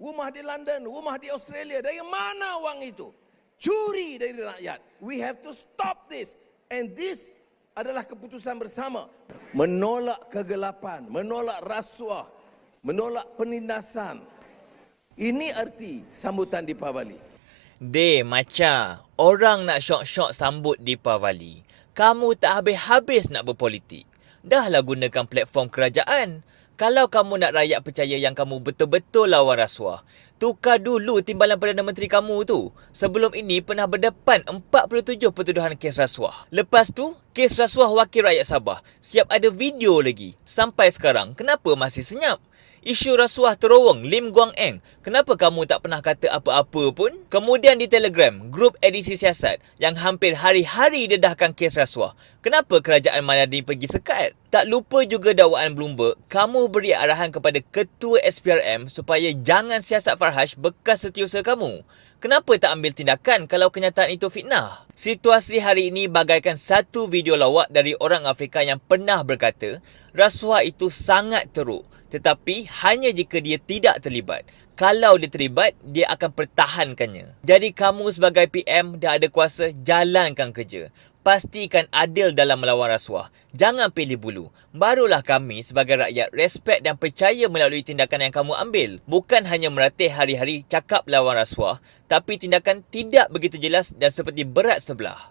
rumah di London, rumah di Australia. Dari mana wang itu? Curi dari rakyat. We have to stop this. And this adalah keputusan bersama. Menolak kegelapan, menolak rasuah, menolak penindasan. Ini arti sambutan Deepavali. Macha, orang nak syok-syok sambut Deepavali. Kamu tak habis-habis nak berpolitik. Dahlah gunakan platform kerajaan. Kalau kamu nak rakyat percaya yang kamu betul-betul lawan rasuah, tukar dulu timbalan Perdana Menteri kamu tu. Sebelum ini pernah berdepan 47 pertuduhan kes rasuah. Lepas tu, kes rasuah wakil rakyat Sabah. Siap ada video lagi. Sampai sekarang, kenapa masih senyap? Isu rasuah terowong Lim Guang Eng. Kenapa kamu tak pernah kata apa-apa pun? Kemudian di Telegram, grup edisi siasat yang hampir hari-hari dedahkan kes rasuah. Kenapa kerajaan Malayani pergi sekat? Tak lupa juga dakwaan Bloomberg, kamu beri arahan kepada Ketua SPRM supaya jangan siasat Farhaj bekas setiausaha kamu. Kenapa tak ambil tindakan kalau kenyataan itu fitnah? Situasi hari ini bagaikan satu video lawak dari orang Afrika yang pernah berkata, rasuah itu sangat teruk. Tetapi hanya jika dia tidak terlibat. Kalau dia terlibat, dia akan pertahankannya. Jadi kamu sebagai PM dah ada kuasa, jalankan kerja. Pastikan adil dalam melawan rasuah. Jangan pilih bulu. Barulah kami sebagai rakyat respect dan percaya melalui tindakan yang kamu ambil. Bukan hanya meratih hari-hari cakap lawan rasuah, tapi tindakan tidak begitu jelas dan seperti berat sebelah.